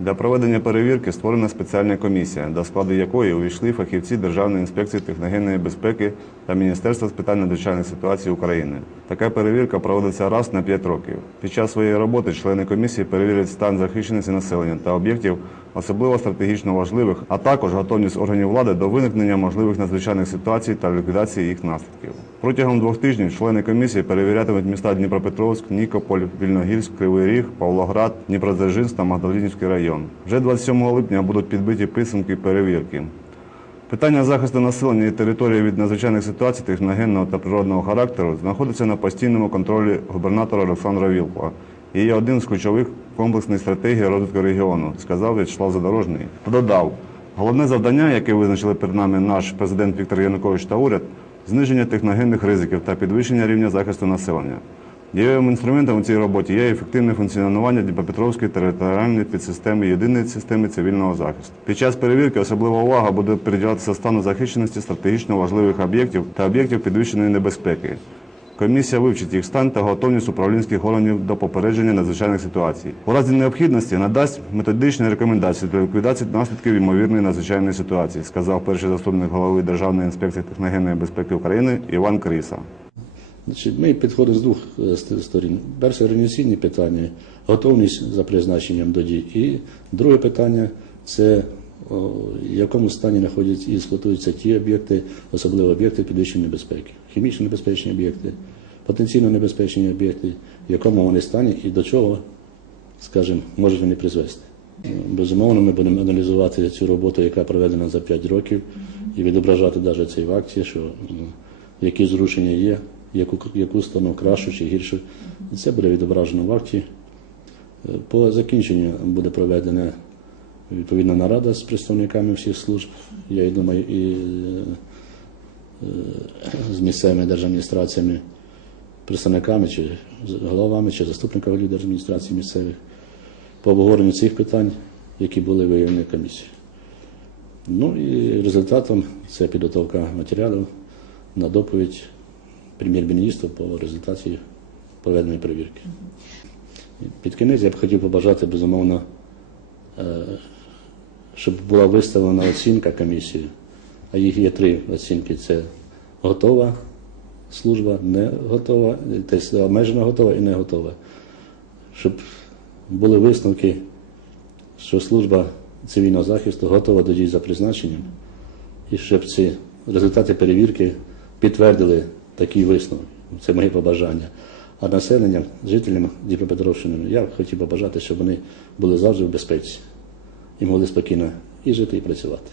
Для проведення перевірки створена спеціальна комісія, до складу якої увійшли фахівці Державної інспекції техногенної безпеки та Міністерства з питань надзвичайних ситуацій України. Така перевірка проводиться раз на 5 років. Під час своєї роботи члени комісії перевірять стан захищеності населення та об'єктів, особливо стратегічно важливих, а також готовність органів влади до виникнення можливих надзвичайних ситуацій та ліквідації їх наслідків. Протягом двох тижнів члени комісії перевірятимуть міста Дніпропетровськ, Нікополь, Вільногірськ, Кривий Ріг, Павлоград, Дніпродзержинськ та Магдалинівський район. Вже 27 липня будуть підбиті підсумки перевірки. Питання захисту населення і території від надзвичайних ситуацій техногенного та природного характеру знаходиться на постійному контролі губернатора Олександра Вілкова і є один з ключових комплексних стратегій розвитку регіону, сказав В'ячеслав Задорожний. Додав, головне завдання, яке визначили перед нами наш президент Віктор Янукович та уряд, зниження техногенних ризиків та підвищення рівня захисту населення. Дієвим інструментом у цій роботі є ефективне функціонування Дніпропетровської територіальної підсистеми єдиної системи цивільного захисту. Під час перевірки особлива увага буде приділятися стану захищеності стратегічно важливих об'єктів та об'єктів підвищеної небезпеки. Комісія вивчить їх стан та готовність управлінських органів до попередження надзвичайних ситуацій. У разі необхідності надасть методичні рекомендації для ліквідації наслідків ймовірної надзвичайної ситуації, сказав перший заступник голови Державної інспекції техногенної безпеки України Іван Криса. Ми підходимо з двох е, сторін. Перше організаційне питання, готовність за призначенням до дій. І друге питання це в якому стані знаходяться і експлуатуються ті об'єкти, особливо об'єкти підвищеної небезпеки, хімічно небезпечні об'єкти, потенційно небезпечні об'єкти, в якому вони стані і до чого, скажімо, можуть вони призвести. Безумовно, ми будемо аналізувати цю роботу, яка проведена за 5 років, і відображати навіть цей в акті, що які зрушення є, яку, яку стану кращу чи гіршу. І Це буде відображено в акті. Е, По закінченню буде проведена відповідна нарада з представниками всіх служб. Я думаю, і е, з місцевими держадміністраціями, представниками чи головами, чи заступниками держадміністрації місцевих по обговоренню цих питань, які були виявлені комісією. Ну і результатом це підготовка матеріалів на доповідь прем'єр-міністру по результаті проведеної перевірки. Під кінець я б хотів побажати, безумовно, е, щоб була виставлена оцінка комісії, а їх є три оцінки: це готова служба, не готова, тобто обмежено готова і не готова. Щоб були висновки, що служба цивільного захисту готова до дій за призначенням, і щоб ці результати перевірки підтвердили такий висновок. Це моє побажання. А населенням, жителям Дніпропетровщини, я хотів побажати, щоб вони були завжди в безпеці і могли спокійно і жити, і працювати.